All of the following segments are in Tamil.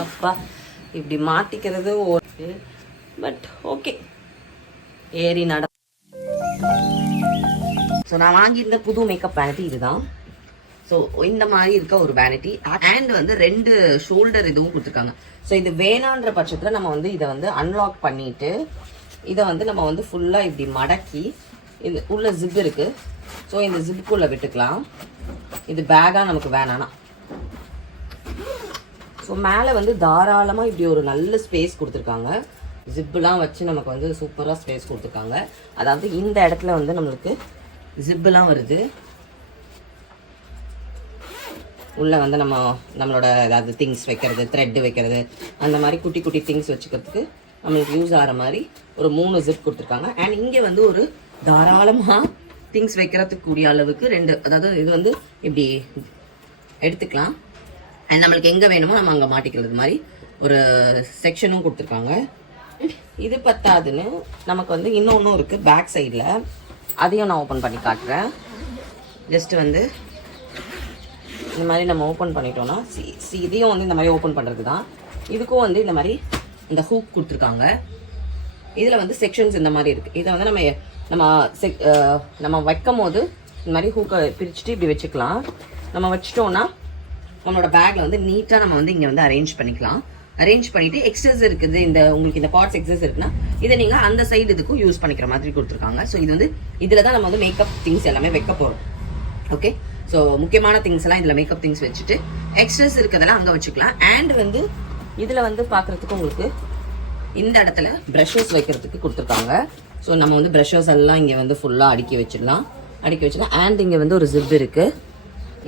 அப்பா இப்படி மாட்டிக்கிறது ஓகே, பட் ஓகே ஏறி நட. ஸோ நான் வாங்கியிருந்த புது மேக்கப் வேனிட்டி இதுதான். ஸோ இந்த மாதிரி இருக்க ஒரு வேனிட்டி அண்ட் வந்து 2 ஷோல்டர் இதுவும் கொடுத்துருக்காங்க. ஸோ இது வேணான்ற பட்சத்தில் நம்ம வந்து இதை வந்து அன்லாக் பண்ணிட்டு இதை வந்து நம்ம வந்து ஃபுல்லாக இப்படி மடக்கி இது உள்ள ஜிப் இருக்கு. ஸோ இந்த ஜிப்புக்குள்ளே விட்டுக்கலாம். இது பேக்காக நமக்கு வேணானா. ஸோ மேலே வந்து தாராளமாக இப்படி ஒரு நல்ல ஸ்பேஸ் கொடுத்துருக்காங்க. ஜிப்புலாம் வச்சு நமக்கு வந்து சூப்பராக ஸ்பேஸ் கொடுத்துருக்காங்க. அதாவது இந்த இடத்துல வந்து நம்மளுக்கு ஜிப்புலாம் வருது. உள்ளே வந்து நம்மளோட ஏதாவது திங்ஸ் வைக்கிறது, த்ரெட்டு வைக்கிறது, அந்த மாதிரி குட்டி குட்டி திங்ஸ் வச்சுக்கிறதுக்கு நம்மளுக்கு யூஸ் ஆகிற மாதிரி ஒரு 3 ஜிப் கொடுத்துருக்காங்க. அண்ட் இங்கே வந்து ஒரு தாராளமாக திங்ஸ் வைக்கிறதுக்கு கூடிய அளவுக்கு 2, அதாவது இது வந்து இப்படி எடுத்துக்கலாம். அண்ட் நம்மளுக்கு எங்கே வேணுமோ நம்ம அங்கே மாட்டிக்கிறது மாதிரி ஒரு செக்ஷனும் கொடுத்துருக்காங்க. இது பத்தாதுன்னு நமக்கு வந்து இன்னொன்றும் இருக்குது பேக் சைடில். அதையும் நான் ஓப்பன் பண்ணி காட்டுறேன். ஜஸ்ட்டு வந்து இந்த மாதிரி நம்ம ஓப்பன் பண்ணிட்டோம்னா இதையும் வந்து இந்த மாதிரி ஓப்பன் பண்ணுறது தான். இதுக்கும் வந்து இந்த மாதிரி இந்த ஹூக் கொடுத்துருக்காங்க. இதில் வந்து செக்ஷன்ஸ் இந்த மாதிரி இருக்குது. இதை வந்து நம்ம வைக்கும் போது இந்த மாதிரி ஹூக்கை பிரிச்சுட்டு இப்படி வச்சுக்கலாம். நம்ம வச்சிட்டோம்னா நம்மளோட பேக்கில் வந்து நீட்டாக நம்ம வந்து இங்கே வந்து அரேஞ்ச் பண்ணிக்கலாம். அரேஞ்ச் பண்ணிவிட்டு எக்ஸஸ் இருக்குது, உங்களுக்கு இந்த பார்ட்ஸ் எக்ஸஸ் இருக்குன்னா இதை நீங்கள் அந்த சைடு இதுக்கும் யூஸ் பண்ணிக்கிற மாதிரி கொடுத்துருக்காங்க. ஸோ இது வந்து இதில் தான் நம்ம வந்து மேக்கப் திங்ஸ் எல்லாமே வைக்க போகிறோம். ஓகே, ஸோ முக்கியமான திங்ஸ் எல்லாம் இதில் மேக்கப் திங்ஸ் வச்சுட்டு எக்ஸ்ட்ராஸ் இருக்கிறதெல்லாம் அங்கே வச்சுக்கலாம். அண்ட் வந்து இதில் வந்து பார்க்குறதுக்கு உங்களுக்கு இந்த இடத்துல ப்ரஷஸ் வைக்கிறதுக்கு கொடுத்துருக்காங்க. ஸோ நம்ம வந்து ப்ரஷஸ் எல்லாம் இங்கே வந்து ஃபுல்லாக அடுக்கி வச்சிடலாம். அண்ட் இங்கே வந்து ஒரு ஜிப் இருக்குது.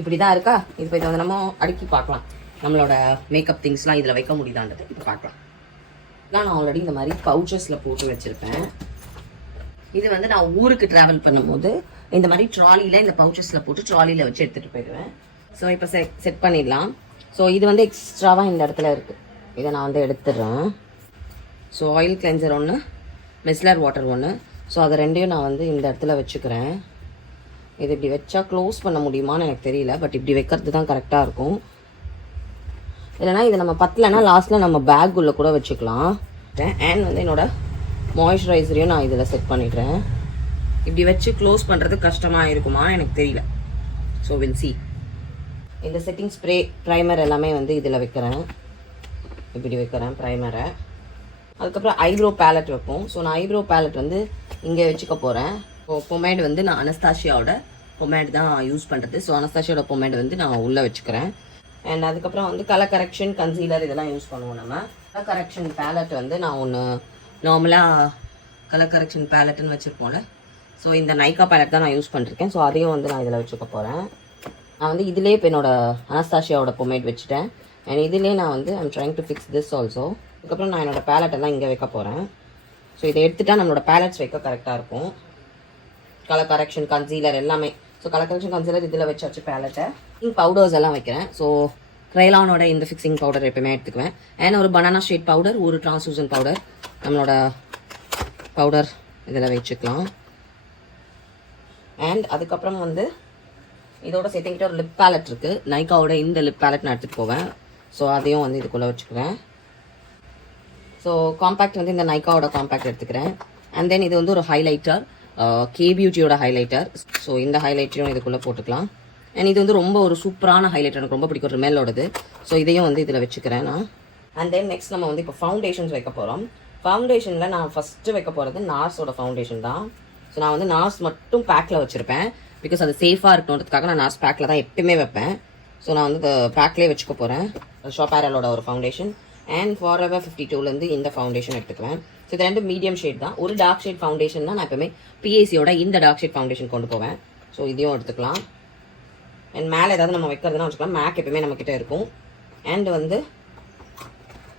இப்படி தான் இருக்கா. இப்போ இதை வந்து நம்ம அடுக்கி பார்க்கலாம். நம்மளோட மேக்கப் திங்ஸ்லாம் இதில் வைக்க முடியுதான்றது இப்போ பார்க்கலாம். நான் ஆல்ரெடி இந்த மாதிரி பவுச்சஸில் போட்டு வச்சுருப்பேன். இது வந்து நான் ஊருக்கு ட்ராவல் பண்ணும்போது இந்த மாதிரி ட்ராலியில் இந்த பவுச்சஸில் போட்டு ட்ராலியில் வச்சு எடுத்துகிட்டு போயிடுவேன். ஸோ இப்போ செட் பண்ணிடலாம். ஸோ இது வந்து எக்ஸ்ட்ராவாக இந்த இடத்துல இருக்குது. இதை நான் வந்து எடுத்துடுறேன். ஸோ ஆயில் கிளென்சர் ஒன்று, மிஸ்லர் வாட்டர் ஒன்று. ஸோ அதை 2யும் நான் வந்து இந்த இடத்துல வச்சுக்கிறேன். இது இப்படி வச்சா க்ளோஸ் பண்ண முடியுமான்னு எனக்கு தெரியல, பட் இப்படி வைக்கிறது தான் கரெக்டாக இருக்கும். இல்லைனா இதை நம்ம பத்தலைன்னா லாஸ்ட்டில் நம்ம பேக் உள்ள கூட வச்சுக்கலாம். அண்ட் வந்து என்னோடய மாய்ஸ்சரைசரையும் நான் இதில் செட் பண்ணிடுறேன். இப்படி வச்சு க்ளோஸ் பண்ணுறது கஷ்டமாக இருக்குமான்னு எனக்கு தெரியல. So will see. இந்த செட்டிங் ஸ்ப்ரே ப்ரைமர் எல்லாமே வந்து இதில் வைக்கிறேன். இப்படி வைக்கிறேன் ப்ரைமரை. அதுக்கப்புறம் ஐப்ரோ பேலட் வைப்போம். ஸோ நான் ஐப்ரோ பேலட் வந்து இங்கே வச்சுக்க போகிறேன். ஸோ பொமேட் வந்து நான் அனஸ்தாஷியாவோட பொமேட் தான் யூஸ் பண்ணுறது. ஸோ அனஸ்தாஷியாவோட பொமேட் வந்து நான் உள்ளே வச்சுக்கிறேன். அண்ட் அதுக்கப்புறம் வந்து கலர் கரெக்ஷன், கன்சீலர் இதெல்லாம் யூஸ் பண்ணுவோம். நம்ம கலர் கரெக்ஷன் பேலட் வந்து நான் ஒன்று நார்மலாக கலர் கரெக்ஷன் பேலட்டுன்னு வச்சுருப்போம்ல. ஸோ இந்த நைக்கா பேலட் தான் நான் யூஸ் பண்ணிருக்கேன். ஸோ அதையும் வந்து நான் இதில் வச்சுக்க போகிறேன். நான் வந்து இதிலே இப்போ என்னோடய அனஸ்தாஷியாவோட பொமேட் வச்சுட்டேன். அண்ட் இதிலே நான் வந்து I'm trying to fix this also. அதுக்கப்புறம் நான் என்னோடய பேலட்டெல்லாம் இங்கே வைக்க போகிறேன். ஸோ இதை எடுத்துட்டா நம்மளோட பேலட்ஸ் வைக்க கரெக்டாக இருக்கும். கலர் கரெக்ஷன், கன்சீலர் எல்லாமே. ஸோ கலர் கரெக்ஷன், கன்சீலர் இதில் வச்சாச்சு. பேலட்டை பவுடர்ஸ் எல்லாம் வைக்கிறேன். ஸோ க்ரைலானோட இந்த ஃபிக்ஸிங் பவுடர் எப்பயுமே எடுத்துக்குவேன். அண்ட் ஒரு பனானா ஷேட் பவுடர், ஒரு டிரான்ஸ்லூசன்ட் பவுடர், நம்மளோட பவுடர் இதில் வச்சுக்கலாம். அண்ட் அதுக்கப்புறம் வந்து இதோட சேர்த்துக்கிட்ட ஒரு லிப் பேலட் இருக்குது. நைக்காவோட இந்த லிப் பேலட் நான் எடுத்துகிட்டு போவேன். ஸோ அதையும் வந்து இதுக்குள்ளே வச்சுக்கிறேன். ஸோ காம்பேக்ட் வந்து இந்த நைக்காவோட காம்பேக்ட் எடுத்துக்கிறேன். அண்ட் தென் இது வந்து ஒரு ஹைலைட்டர், கே பியூட்டியோட ஹைலைட்டர். ஸோ இந்த ஹைலைட்டரையும் இதுக்குள்ளே போட்டுக்கலாம். அண்ட் இது வந்து ரொம்ப ஒரு சூப்பரான ஹைலைட்டர், எனக்கு ரொம்ப பிடிக்கும், ரிமெல்லோடது. ஸோ இதையும் வந்து இதில் வச்சுக்கிறேன் நான். அண்ட் தென் நெக்ஸ்ட் நம்ம வந்து இப்போ ஃபவுண்டேஷன்ஸ் வைக்க போகிறோம். ஃபவுண்டேஷனில் நான் ஃபஸ்ட்டு வைக்க போகிறது நார்ஸோட ஃபவுண்டேஷன் தான். ஸோ நான் வந்து நார்ஸ் மட்டும் பேக்கில் வச்சுருப்பேன். பிகாஸ் அது சேஃபாக இருக்கணுன்றதுக்காக நான் நார்ஸ் பேக்கில் தான் எப்பயுமே வைப்பேன். ஸோ நான் வந்து பேக்லேயே வச்சுக்க போகிறேன். ஷாப்பேரலோட ஒரு ஃபவுண்டேஷன் அண்ட் ஃபாரெவர் 52லேருந்து இந்த ஃபவுண்டேஷன் எடுத்துக்குவேன். ஸோ இது 2 மீடியம் ஷேட் தான். ஒரு டார்க் ஷேட் ஃபவுண்டேஷன் தான் நான் எப்பவுமே பிஏசியோட இந்த டார்க் ஷேட் ஃபவுண்டேஷன் கொண்டு போவேன். ஸோ இதையும் எடுத்துக்கலாம். அண்ட் மேலே ஏதாவது நம்ம வைக்கிறதுனா வச்சுக்கலாம். மேக் எப்பவுமே நம்மக்கிட்ட இருக்கும். அண்ட் வந்து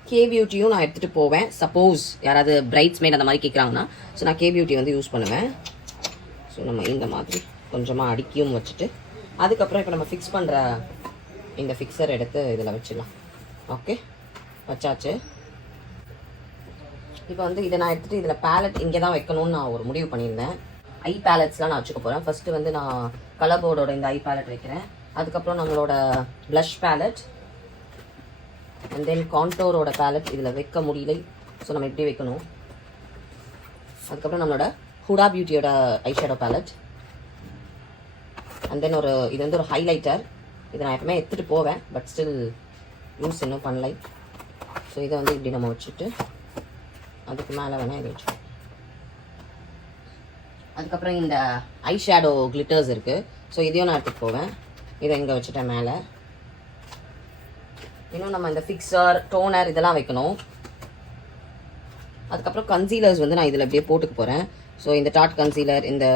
கே பியூட்டியும் நான் எடுத்துகிட்டு போவேன். சப்போஸ் யாராவது பிரைட்ஸ் மேட் அந்த மாதிரி கேட்குறாங்கன்னா ஸோ நான் கே பியூட்டி வந்து யூஸ் பண்ணுவேன். ஸோ நம்ம இந்த மாதிரி கொஞ்சமாக அடுக்கியும் வச்சுட்டு அதுக்கப்புறம் இப்போ நம்ம ஃபிக்ஸ் பண்ணுற இந்த ஃபிக்ஸர் எடுத்து இதில் வச்சிடலாம். ஓகே, வச்சாச்சு. இப்போ வந்து இதை நான் எடுத்துகிட்டு இதில் பேலட் இங்கே தான் வைக்கணும்னு நான் ஒரு முடிவு பண்ணியிருந்தேன். ஐ பேலட்ஸ்லாம் நான் வச்சுக்க போகிறேன். ஃபஸ்ட்டு வந்து நான் கலர் போர்டோட இந்த ஐ பேலட் வைக்கிறேன். அதுக்கப்புறம் நம்மளோட ப்ளஷ் பேலட் அண்ட் தென் கான்டோரோட பேலட் இதில் வைக்க முடியலை. ஸோ நம்ம எப்படி வைக்கணும். அதுக்கப்புறம் நம்மளோட ஹுடா பியூட்டியோட eye shadow palette and then இது வந்து ஒரு ஹைலைட்டர். இதை நான் எப்பவுமே எடுத்துகிட்டு போவேன், பட் ஸ்டில் யூஸ் இன்னும் பண்ணலை. ஸோ இதை வந்து இப்படி நம்ம வச்சுட்டு அதுக்கு மேலே வேணால் இதை வச்சுக்கோம். அதுக்கப்புறம் இந்த ஐ ஷேடோ கிளிட்டர்ஸ் இருக்குது. ஸோ இதையும் நான் எடுத்துகிட்டு போவேன். இதை இங்கே வச்சுட்டேன் மேலே. இன்னும் நம்ம இந்த ஃபிக்ஸர் டோனர் இதெல்லாம் வைக்கணும். அதுக்கப்புறம் கன்சீலர்ஸ் வந்து நான் இதில் அப்படியே போட்டுக்க போகிறேன். ஸோ இந்த டாட் கன்சீலர், இந்த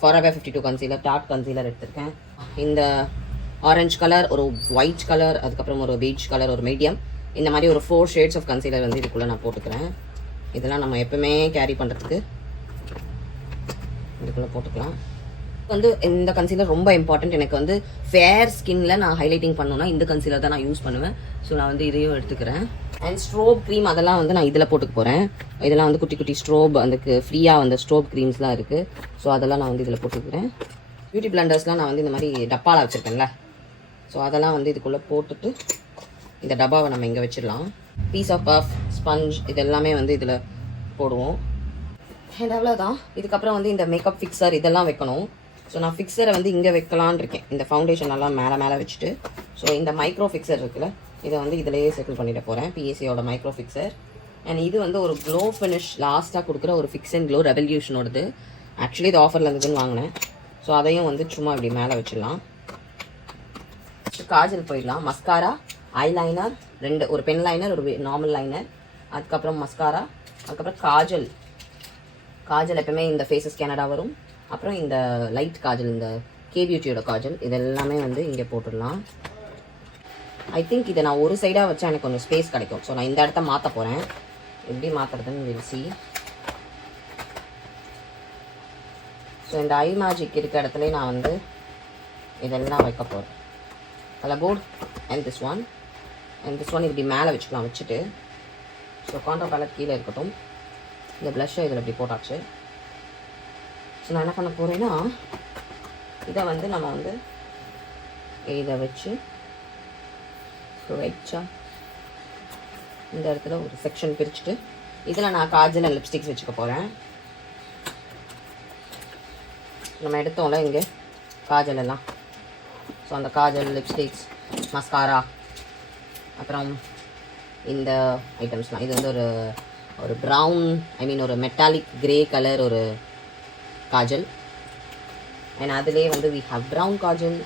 Forever 52 கன்சீலர், டாட் கன்சீலர் எடுத்திருக்கேன். இந்த ஆரஞ்சு கலர், ஒரு ஒயிட் கலர், அதுக்கப்புறம் ஒரு பீச் கலர், ஒரு மீடியம், இந்த மாதிரி ஒரு 4 ஷேட்ஸ் ஆஃப் கன்சீலர் வந்து இதுக்குள்ளே நான் போட்டுக்கிறேன். இதெல்லாம் நம்ம எப்பவுமே கேரி பண்ணுறதுக்கு இதுக்குள்ளே போட்டுக்கலாம். வந்து இந்த கன்சீலர் ரொம்ப இம்பார்ட்டன்ட். எனக்கு வந்து ஃபேர் ஸ்கின்ல நான் ஹைலைட்டிங் பண்ணணும்னா இந்த கன்சீலர் தான் நான் யூஸ் பண்ணுவேன். ஸோ நான் வந்து இதையும் எடுத்துக்கிறேன். அண்ட் ஸ்ட்ரோப் க்ரீம் அதெல்லாம் வந்து நான் இதில் போட்டுக்க போகிறேன். இதெல்லாம் வந்து குட்டி குட்டி ஸ்ட்ரோப், அதுக்கு ஃப்ரீயாக வந்து ஸ்ட்ரோப் க்ரீம்ஸ்லாம் இருக்குது. ஸோ அதெல்லாம் நான் வந்து இதில் போட்டுக்கிறேன். பியூட்டி பிளண்டர்ஸ்லாம் நான் வந்து இந்த மாதிரி டப்பாவில் வச்சுருக்கேன்ல, ஸோ அதெல்லாம் வந்து இதுக்குள்ளே போட்டுட்டு இந்த டப்பாவை நம்ம இங்கே வச்சிடலாம். பீஸ் ஆஃப் பஃப், ஸ்பஞ்ச் இது எல்லாமே வந்து இதில் போடுவோம். அண்ட் அவ்வளோதான். இதுக்கப்புறம் வந்து இந்த மேக்கப் ஃபிக்ஸர் இதெல்லாம் வைக்கணும். ஸோ நான் ஃபிக்ஸரை வந்து இங்கே வைக்கலான் இருக்கேன். இந்த ஃபவுண்டேஷன் எல்லாம் மேலே வச்சுட்டு, ஸோ இந்த மைக்ரோ ஃபிக்ஸர் இருக்குல்ல, இதை வந்து இதிலேயே செட்டில் பண்ணிட போகிறேன். பிஎஸ்சியோட மைக்ரோ ஃபிக்ஸர். அண்ட் இது வந்து ஒரு க்ளோ ஃபினிஷ் லாஸ்ட்டாக கொடுக்குற ஒரு ஃபிக்ஸ் அண்ட் க்ளோ ரெவல்யூஷனோடது. ஆக்சுவலி இது ஆஃபரில் இருந்ததுன்னு வாங்கினேன். ஸோ அதையும் வந்து சும்மா இப்படி மேலே வச்சிடலாம். காஜல் போயிடலாம். மஸ்காரா, ஐலைனர், ஒரு பென் லைனர், ஒரு நார்மல் லைனர், அதுக்கப்புறம் மஸ்காரா, அதுக்கப்புறம் காஜல் எப்பவுமே இந்த ஃபேஸஸ் கேனடா வரும். அப்புறம் இந்த லைட் காஜல், இந்த கே பியூட்டியோட காஜல், இதெல்லாமே வந்து இங்கே போட்டுடலாம். ஐ திங்க் இதை நான் ஒரு சைடாக வச்சா எனக்கு கொஞ்சம் ஸ்பேஸ் கிடைக்கும். ஸோ நான் இந்த இடத்த மாற்ற போகிறேன். எப்படி மாற்றுறதுன்னு விரிசி. ஸோ இந்த ஐ மேஜிக் இருக்க இடத்துல நான் வந்து இதெல்லாம் வைக்க போகிறேன். Colour board and this one இப்படி மேலே வச்சுக்கலாம். வச்சுட்டு ஸோ கான்டோர் பேலட் கீழே இருக்கட்டும். இந்த ப்ளஷ்ஷை இதில் இப்படி போட்டாச்சு. ஸோ நான் என்ன பண்ண போகிறேன்னா, இதை வந்து நம்ம வந்து இதை வச்சு வச்சா இந்த இடத்துல ஒரு செக்ஷன் பிரிச்சுட்டு இதில் நான் காஜல் அண்ட் லிப்ஸ்டிக்ஸ் வச்சுக்க போகிறேன். நம்ம எடுத்தோம்ல இங்கே காஜல் எல்லாம், ஸோ அந்த காஜல், லிப்ஸ்டிக்ஸ், மஸ்காரா, அப்புறம் இந்த ஐட்டம்ஸ்லாம். இது வந்து ஒரு ப்ரௌன், ஒரு மெட்டாலிக் கிரே கலர் ஒரு காஜல். அண்ட் அதுலேயே வந்து we have brown kajal.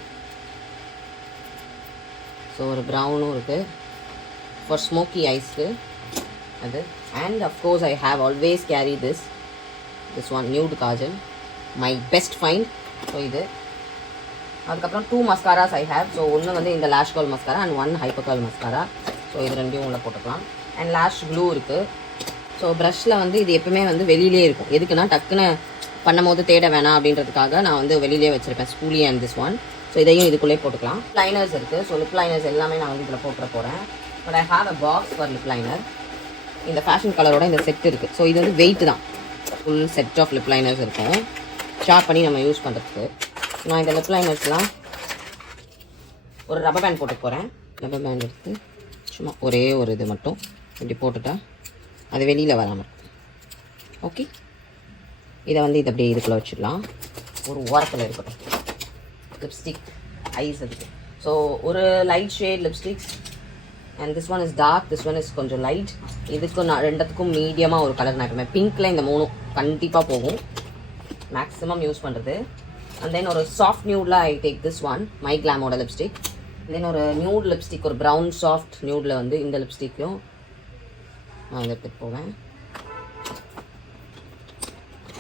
So ஒரு ப்ரௌனும் இருக்குது ஃபார் ஸ்மோக்கி ஐஸ்க்கு அது. And of course I have always carry this one nude kajal, my best find. So இது. அதுக்கப்புறம் 2 மஸ்காராஸ் ஐ ஹேவ். ஸோ ஒன்று வந்து இந்த lash curl mascara and 1 hyper curl mascara. So இது ரெண்டையும் உள்ள போட்டுக்கலாம். அண்ட் லேஷ் க்ளூ இருக்குது. ஸோ ப்ரஷில் வந்து இது எப்பவுமே வந்து வெளியிலே இருக்கும். எதுக்குன்னா டக்குன்னு பண்ணும் போது தேட வேணாம் அப்படின்றதுக்காக நான் வந்து வெளியிலே வச்சுருப்பேன். Spoolie and this one. So இதையும் இதுக்குள்ளே போட்டுக்கலாம். லைனர்ஸ் இருக்குது. ஸோ லிப் லைனர்ஸ் எல்லாமே நான் வந்து இதில் போட்டுற போகிறேன். But I have a box for lip liner. இந்த ஃபேஷன் கலரோட இந்த செட் இருக்குது. ஸோ இது வந்து வெயிட் தான். Full set of lip liners இருக்கும், ஷார்ப் பண்ணி நம்ம யூஸ் பண்ணுறதுக்கு. நான் இந்த லிப் லைனர்ஸ்லாம் ஒரு ரப்பர் பேண்ட் போட்டு போகிறேன். ரப்பர் பேண்ட் எடுத்து சும்மா ஒரே ஒரு இது மட்டும் இப்படி போட்டுட்டா அது வெளியில் வராமல் இருக்கும். ஓகே, இதை வந்து இதை அப்படியே இதுக்குள்ளே வச்சிடலாம். ஒரு ஓரத்தில் இருக்கட்டும். லிப்ஸ்டிக் ஐஸ் அதுக்கு. ஸோ ஒரு light shade lipsticks and this one is dark, this one is கொஞ்சம் லைட். இதுக்கும் நான் ரெண்டுத்துக்கும் மீடியமாக ஒரு கலர் நான் எப்பவுமே பிங்க்கில் இந்த 3 கண்டிப்பாக போகும் மேக்ஸிமம் யூஸ் பண்ணுறது. அண்ட் தென் ஒரு சாஃப்ட் நியூடில் I take this one my கிளாமோட லிப்ஸ்டிக். தென் ஒரு நியூட் லிப்ஸ்டிக், ஒரு ப்ரௌன் சாஃப்ட் நியூடில் வந்து இந்த லிப்ஸ்டிக்கும் நான் இதை எடுத்துகிட்டு போவேன்.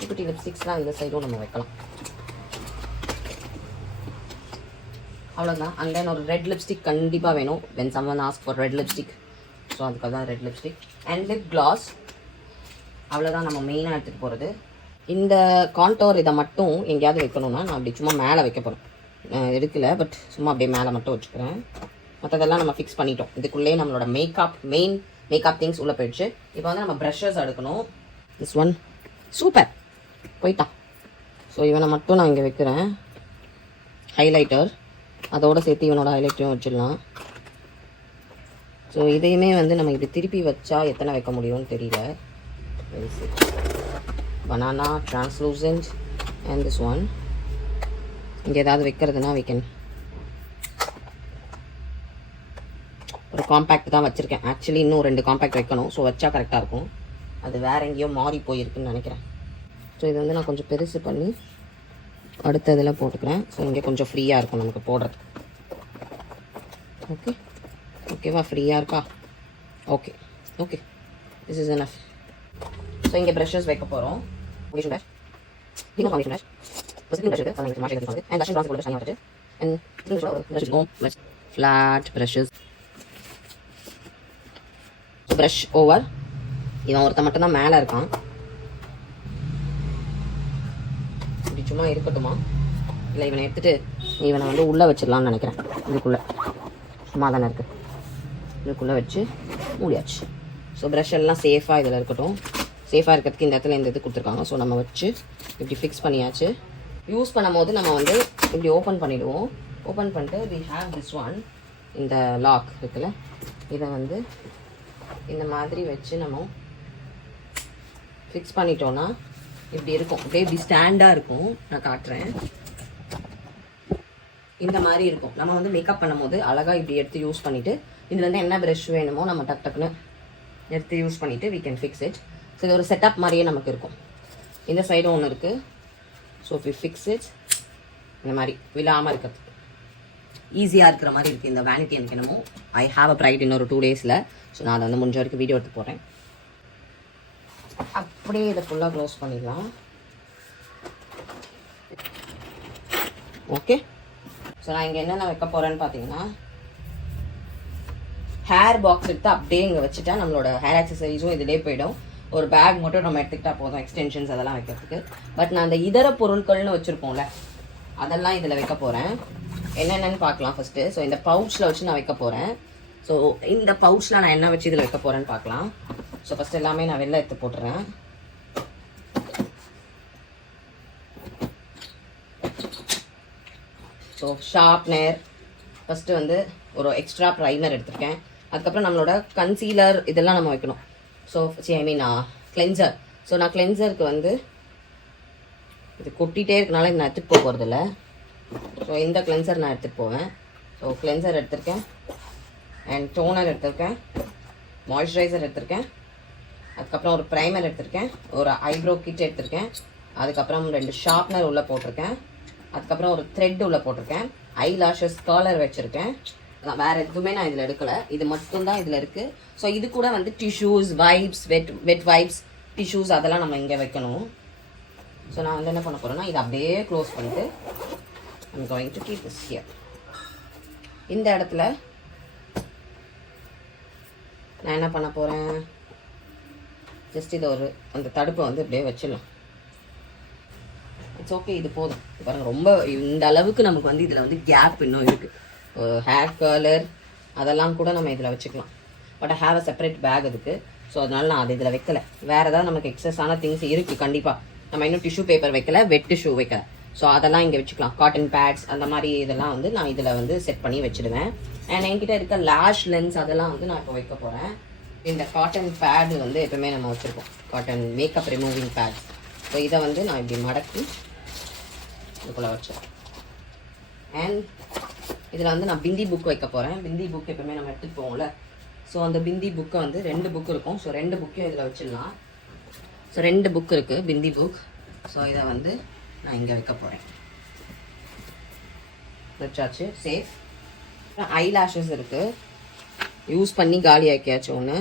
குட்டி லிப்ஸ்டிக்ஸ்லாம் இந்த சைடும் நம்ம வைக்கலாம். அவ்வளோதான். அண்ட் தென் ஒரு ரெட் லிப்ஸ்டிக் கண்டிப்பாக வேணும். When someone ask for red lipstick, so அதுக்காக தான் red lipstick. And lip gloss. அவ்வளோதான் நம்ம மெயினாக எடுத்துகிட்டு போகிறது. இந்த கான்டோர் இதை மட்டும் எங்கேயாவது வைக்கணும்னா நான் அப்படி சும்மா மேலே வைக்க போகிறேன். எடுக்கல, பட் சும்மா அப்படியே மேலே மட்டும் வச்சுக்கிறேன். மற்றதெல்லாம் நம்ம ஃபிக்ஸ் பண்ணிட்டோம். இதுக்குள்ளேயே நம்மளோட மெயின் மேக்கப் திங்ஸ் உள்ளே போயிடுச்சு. இப்போ வந்து நம்ம ப்ரஷஸ் எடுக்கணும். திஸ் ஒன் சூப்பர் போயிட்டான். ஸோ இவனை மட்டும் நான் இங்கே வைக்கிறேன். ஹைலைட்டர் அதோடு சேர்த்து இவனோட ஹைலைட்டரும் வச்சிடலாம். ஸோ இதையுமே வந்து நம்ம இப்படி திருப்பி வச்சா எத்தனை வைக்க முடியும்னு தெரியல. Banana translucent and this one. இங்கே ஏதாவது வைக்கிறதுனா we can. ஒரு காம்பேக்ட் தான் வச்சுருக்கேன். ஆக்சுவலி இன்னும் 2 காம்பேக்ட் வைக்கணும். ஸோ வச்சா கரெக்டாக இருக்கும். அது வேற எங்கேயோ மாறி போயிருக்குன்னு நினைக்கிறேன். ஸோ இது வந்து நான் கொஞ்சம் பெருசு பண்ணி அடுத்த இதில் போட்டுக்கிறேன். ஸோ இங்கே கொஞ்சம் ஃப்ரீயாக இருக்கும் நமக்கு போடுறது. ஓகே ஓகேவா, ஃப்ரீயாக இருக்கா? Okay okay, this is enough. So இங்கே ப்ரஷஸ் வைக்க போகிறோம். Foundation brush, foundation brush, foundation brush வந்து மாற்றி எடுத்து அண்ட் ப்ரஷ் ப்ரான்ஸ் போட்டு ஷைன் ஆகிட்டு and flat brushes. Brush over. இவன் ஒருத்த மட்டும் தான் மேலே இருக்கான். இப்படி சும்மா இருக்கட்டுமா, இல்லை இவனை எடுத்துகிட்டு இவனை வந்து உள்ளே வச்சிடலான்னு நினைக்கிறேன். இதுக்குள்ளே சும்மா தானே இருக்குது, இதுக்குள்ளே வச்சு மூடியாச்சு. ஸோ ப்ரஷ் எல்லாம் சேஃபாக இதில் இருக்கட்டும். சேஃபாக இருக்கிறதுக்கு இந்த இடத்துல இந்த இது கொடுத்துருக்காங்க. ஸோ நம்ம வச்சு இப்படி ஃபிக்ஸ் பண்ணியாச்சு. யூஸ் பண்ணும் போது நம்ம வந்து இப்படி ஓப்பன் பண்ணிவிடுவோம். ஓப்பன் பண்ணிட்டு we have this one, இந்த லாக் இருக்குல்ல, இதை வந்து இந்த மாதிரி வச்சு நம்ம ஃபிக்ஸ் பண்ணிட்டோன்னா இப்படி இருக்கும். அப்படியே இப்படி ஸ்டாண்டாக இருக்கும். நான் காட்டுறேன். இந்த மாதிரி இருக்கும். நம்ம வந்து மேக்கப் பண்ணும்போது அழகாக இப்படி எடுத்து யூஸ் பண்ணிவிட்டு இதுலேருந்து என்ன ப்ரஷ் வேணுமோ நம்ம டக் டக்குன்னு எடுத்து யூஸ் பண்ணிவிட்டு we can fix it. So இது ஒரு செட்டப் மாதிரியே நமக்கு இருக்கும். இந்த சைடும் ஒன்று இருக்குது. So if we fix it, இந்த மாதிரி விழாமல் இருக்கிறதுக்கு ஈஸியாக இருக்கிற மாதிரி இருக்குது. இந்த வேனிட்டி எனக்கு என்னமோ ஐ ஹாவ் அ ப்ரைட் இன்னொரு 2 டேஸில். ஸோ நான் அதை வந்து முடிஞ்ச வரைக்கும் வீடியோ எடுத்து போடுறேன். அப்படியே இதை ஃபுல்லாக க்ளோஸ் பண்ணிடலாம். ஓகே. ஸோ நான் இங்கே என்னென்ன வைக்க போகிறேன்னு பார்த்தீங்கன்னா, ஹேர் பாக்ஸ் எடுத்து அப்படியே இங்கே வச்சுட்டா நம்மளோட ஹேர் ஆக்சசரிஸும் இதிலே போயிடும். ஒரு பேக் மட்டும் நம்ம எடுத்துக்கிட்டா போதும் எக்ஸ்டென்ஷன்ஸ் அதெல்லாம் வைக்கிறதுக்கு. பட் நான் அந்த இதர பொருட்கள்னு வச்சுருப்போம்ல, அதெல்லாம் இதில் வைக்க போகிறேன். என்னென்னு பார்க்கலாம் ஃபஸ்ட்டு. ஸோ இந்த பவுச்சில் வச்சு நான் வைக்க போகிறேன். ஸோ இந்த பவுச்சில் நான் என்ன வச்சு இதில் வைக்க போகிறேன்னு பார்க்கலாம். ஸோ ஃபஸ்ட் எல்லாமே நான் வெளில எடுத்து போட்டுறேன். ஸோ ஷார்ப்னர் ஃபஸ்ட்டு வந்து ஒரு எக்ஸ்ட்ரா ப்ரைமர் எடுத்திருக்கேன். அதுக்கப்புறம் நம்மளோட கன்சீலர் இதெல்லாம் நம்ம வைக்கணும். So I mean cleanser. So நான் கிளென்சருக்கு வந்து இது கொட்டிகிட்டே இருக்கனால நான் எடுத்துகிட்டு போக போகிறதில்ல. ஸோ இந்த கிளென்சர் நான் எடுத்துகிட்டு போவேன். ஸோ கிளென்சர் எடுத்திருக்கேன் அண்ட் டோனர் எடுத்திருக்கேன், மாய்ஸ்சரைசர் எடுத்திருக்கேன், அதுக்கப்புறம் ஒரு ப்ரைமர் எடுத்திருக்கேன், ஒரு ஐப்ரோ கிட் எடுத்திருக்கேன், அதுக்கப்புறம் 2 ஷார்ப்னர் உள்ளே போட்டிருக்கேன், அதுக்கப்புறம் ஒரு த்ரெட் உள்ளே போட்டிருக்கேன், ஐ லாஷஸ் கலர் வச்சுருக்கேன். வேறு எதுவுமே நான் இதில் எடுக்கலை. இது மட்டும்தான் இதில் இருக்குது. ஸோ இது கூட வந்து tissues, wipes, wet wipes, tissues அதெல்லாம் நம்ம இங்கே வைக்கணும். ஸோ நான் வந்து என்ன பண்ண போகிறேன்னா இதை அப்படியே க்ளோஸ் பண்ணிட்டு I'm going to keep this here. இந்த இடத்துல நான் என்ன பண்ண போகிறேன், ஜஸ்ட் இதை ஒரு அந்த தடுப்பை வந்து அப்படியே வச்சிடலாம். இட்ஸ் ஓகே, இது போதும். பாருங்கள், ரொம்ப இந்த அளவுக்கு நமக்கு வந்து இதில் வந்து கேப் இன்னும் இருக்குது. ஹேர் கலர் அதெல்லாம் கூட நம்ம இதில் வச்சுக்கலாம். But I have a separate bag அதுக்கு. ஸோ அதனால நான் அது இதில் வைக்கலை. வேறு ஏதாவது நமக்கு எக்ஸஸான திங்ஸ் இருக்குது கண்டிப்பாக. நம்ம இன்னும் டிஷ்யூ பேப்பர் வைக்கல, வெட் டிஷ்யூ வைக்கல. ஸோ அதெல்லாம் இங்கே வச்சுக்கலாம். காட்டன் பேட்ஸ் அந்த மாதிரி இதெல்லாம் வந்து நான் இதில் வந்து செட் பண்ணி வச்சுடுவேன். அண்ட் என்கிட்ட இருக்க லேஷ் லென்ஸ் அதெல்லாம் வந்து நான் இப்போ வைக்க போகிறேன். இந்த காட்டன் பேடு வந்து எப்பவுமே நம்ம வச்சுருக்கோம், cotton makeup removing pads. So இதை வந்து நான் இப்படி மடக்கி இதுக்குள்ளே வச்சேன். அண்ட் இதில் வந்து நான் பிந்தி புக் வைக்க போகிறேன். பிந்தி புக் எப்பவுமே நம்ம எடுத்துகிட்டு போவோம்ல. ஸோ அந்த பிந்தி புக்கை வந்து 2 புக் இருக்கும். ஸோ 2 புக்கையும் இதில் வச்சிடலாம். ஸோ 2 புக் இருக்குது பிந்தி புக். ஸோ இதை வந்து நான் இங்கே வைக்க போகிறேன். வச்சாச்சு, சேஃப். ஐ லேஷஸ் இருக்குது, யூஸ் பண்ணி காலி ஆக்கியாச்சு ஒன்று.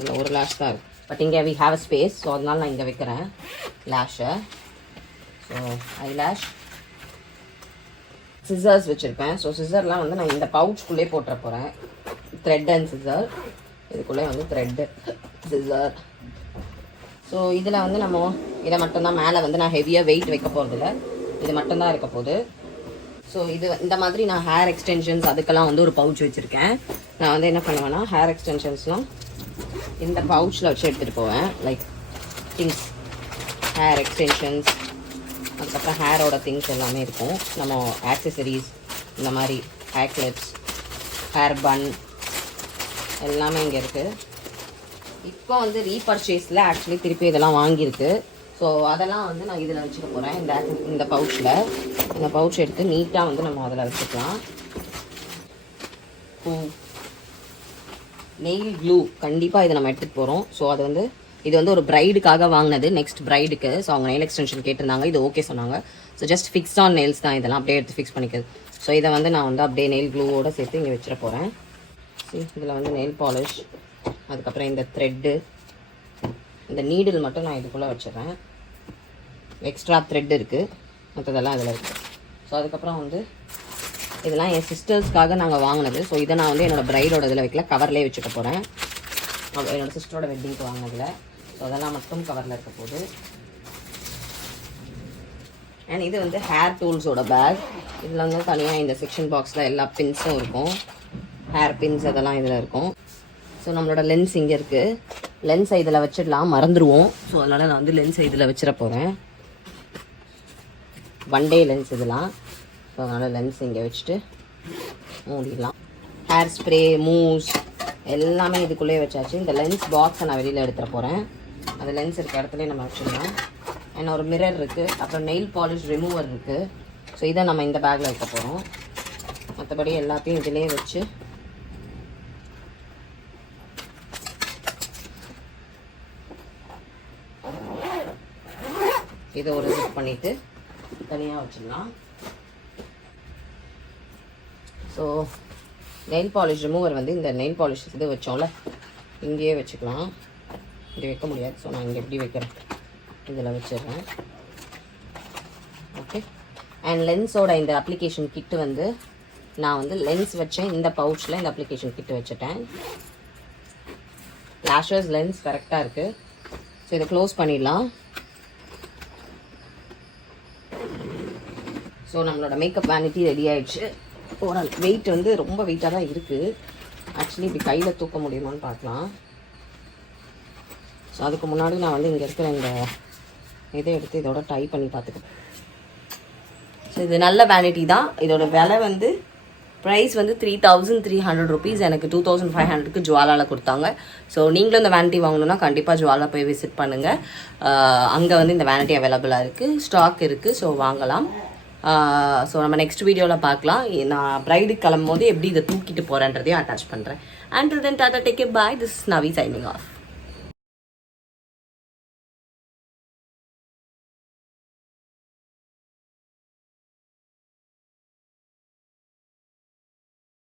இல்லை ஒரு லேஷ் தான் இருக்குது. பட் இங்கே we have a space. So அதனால நான் இங்கே வைக்கிறேன் லேஷை. ஸோ ஐ லேஷ், சிசர்ஸ் வச்சுருப்பேன். ஸோ சிசர்லாம் வந்து நான் இந்த பவுச்சுக்குள்ளே போட்டுற போகிறேன். த்ரெட் அண்ட் சிசர், இதுக்குள்ளே வந்து த்ரெட்டு சிசர். ஸோ இதில் வந்து நம்ம இதை மட்டும்தான், மேலே வந்து நான் ஹெவியாக வெயிட் வைக்க போகிறதில்ல, இது மட்டும்தான் இருக்க போகுது. ஸோ இது இந்த மாதிரி நான் ஹேர் எக்ஸ்டென்ஷன்ஸ் அதுக்கெல்லாம் வந்து ஒரு பவுச் வச்சுருக்கேன். நான் வந்து என்ன பண்ணுவேன்னா ஹேர் எக்ஸ்டென்ஷன்ஸ்லாம் இந்த பவுச்சில் வச்சு எடுத்துகிட்டு போவேன். லைக் திங்ஸ் ஹேர் எக்ஸ்டென்ஷன்ஸ், அதுக்கப்புறம் ஹேரோட திங்ஸ் எல்லாமே இருக்கும். நம்ம ஆக்சசரிஸ், இந்த மாதிரி ஹேர் கிளிப்ஸ், ஹேர் பன் எல்லாமே இங்கே இருக்குது. இப்போ வந்து ரீபர்ச்சேஸில் ஆக்சுவலி திருப்பி இதெல்லாம் வாங்கியிருக்கு. ஸோ அதெல்லாம் வந்து நான் இதில் வச்சுக்க போகிறேன். இந்த பவுச்சில் இந்த பவுச் எடுத்து நீட்டாக வந்து நம்ம அதில் வச்சுக்கலாம். நெயில் க்ளூ கண்டிப்பாக இதை நம்ம எடுத்துகிட்டு போகிறோம். ஸோ அது வந்து இது வந்து ஒரு ப்ரைடுக்காக வாங்கினது, நெக்ஸ்ட் ப்ரைடுக்கு. ஸோ அவங்க நெயில் எக்ஸ்டென்ஷன் கேட்டிருந்தாங்க, இது ஓகே சொன்னாங்க. So just fix on nails தான், இதெல்லாம் அப்படியே எடுத்து ஃபிக்ஸ் பண்ணிக்கிறது. ஸோ இதை வந்து நான் வந்து அப்படியே நெயில் க்ளூவோடு சேர்த்து இங்கே வச்சிட போகிறேன். இதில் வந்து நெயில் பாலிஷ், அதுக்கப்புறம் இந்த த்ரெட்டு, இந்த நீடில் மட்டும் நான் இதுக்குள்ளே வச்சிடுறேன். எக்ஸ்ட்ரா த்ரெட் இருக்குது, மற்றதெல்லாம் இதில் இருக்குது. ஸோ அதுக்கப்புறம் வந்து இதெல்லாம் என் சிஸ்டர்ஸ்க்காக நாங்கள் வாங்கினது. ஸோ இதை நான் வந்து என்னோடய ப்ரைடோட இதில் வைக்கல, கவர்லேயே வச்சுக்க போகிறேன். என்னோடய சிஸ்டரோட வெட்டிங்க்கு வாங்கினதில். ஸோ அதெல்லாம் மட்டும் கவரில் இருக்க போகுது. அண்ட் இது வந்து ஹேர் டூல்ஸோட பேக். இதில் வந்து தனியாக இந்த செக்ஷன் பாக்ஸில் எல்லா பின்ஸும் இருக்கும், ஹேர் பின்ஸ் அதெல்லாம் இதில் இருக்கும். ஸோ நம்மளோட லென்ஸ் இங்கே இருக்குது. லென்ஸை இதில் வச்சிடலாம், மறந்துடுவோம். ஸோ அதனால் நான் வந்து லென்ஸை இதில் வச்சிட போகிறேன். 1 டே லென்ஸ் இதெல்லாம். ஸோ அதனால் லென்ஸ் இங்கே வச்சுட்டு மூடிடலாம். ஹேர் ஸ்ப்ரே, மூஸ் எல்லாமே இதுக்குள்ளேயே வச்சாச்சு. இந்த லென்ஸ் பாக்ஸை நான் வெளியில் எடுத்துகிட்டு போகிறேன். அந்த லென்ஸ் இருக்க இடத்துலேயே நம்ம வச்சிடலாம். அண்ட் ஒரு மிரர் இருக்குது, அப்புறம் நெயில் பாலிஷ் ரிமூவர் இருக்குது. ஸோ இதை நம்ம இந்த பேக்கில் வைக்க போகிறோம். மற்றபடி எல்லாத்தையும் இதிலே வச்சு இதை ஒரு ஜிப் பண்ணிவிட்டு தனியாக வச்சிடலாம். ஸோ நெயில் பாலிஷ் ரிமூவர் வந்து இந்த நெயில் பாலிஷ் இது வச்சோம்ல இங்கேயே வச்சுக்கலாம். இங்கே வைக்க முடியாது. ஸோ நான் இங்கே எப்படி வைக்கிறேன், இதில் வச்சிடுறேன். ஓகே. அண்ட் லென்ஸோட இந்த அப்ளிகேஷன் கிட்டு வந்து நான் வந்து லென்ஸ் வச்சேன், இந்த பவுச்சில் இந்த அப்ளிகேஷன் கிட்டு வச்சுட்டேன். லேஷஸ் லென்ஸ் கரெக்டாக இருக்குது. ஸோ இதை க்ளோஸ் பண்ணிடலாம். ஸோ நம்மளோட மேக்கப் வேனிட்டி ரெடி ஆகிடுச்சு. ஒரு வெயிட் வந்து ரொம்ப வெயிட்டாக தான் இருக்குது. ஆக்சுவலி இப்படி கையில் தூக்க முடியுமான்னு பார்க்கலாம். ஸோ அதுக்கு முன்னாடி நான் வந்து இங்கே இருக்கிற இந்த இதை எடுத்து இதோட டை பண்ணி பார்த்துக்கிறேன். ஸோ இது நல்ல வேனிட்டி தான். இதோட விலை வந்து ப்ரைஸ் வந்து 3300 rupees. எனக்கு 2500க்கு ஜுவாலாவில் கொடுத்தாங்க. ஸோ நீங்களும் இந்த வேனிட்டி வாங்கணுன்னா கண்டிப்பாக ஜுவாலா போய் விசிட் பண்ணுங்கள். அங்கே வந்து இந்த வேனிட்டி அவைலபிளாக இருக்குது, ஸ்டாக் இருக்குது. ஸோ வாங்கலாம். ஸோ நம்ம நெக்ஸ்ட் வீடியோவில் பார்க்கலாம். நான் ப்ரைடுக்கு கிளம்பும் போது எப்படி இதை தூக்கிட்டு போகிறேன்றதையும் அட்டாச் பண்ணுறேன். Until then, tata, take care, bye. This is Navi signing off.